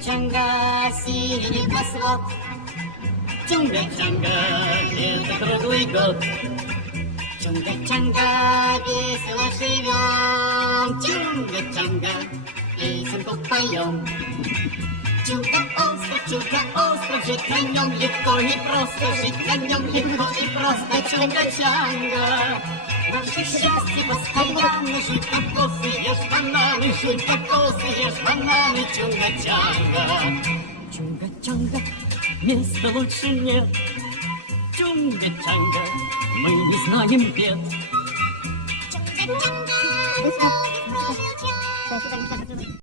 Чунга-чунга, синий посвод. Чунга-чунга, это круглый год. Чунга-чунга, весело живем. Чунга-чунга, песенку поем. Чудо-остров, жить на нем легко и просто, жить на нем легко и просто. Чунга-чунга, наше счастье постоянно, жуй кокосы, ешь бананы, жуй кокосы, ешь бананы. Чунга-чунга, чунга-чунга, места лучше нет. Чунга-чунга, мы не знаем бед. Чунга-чунга.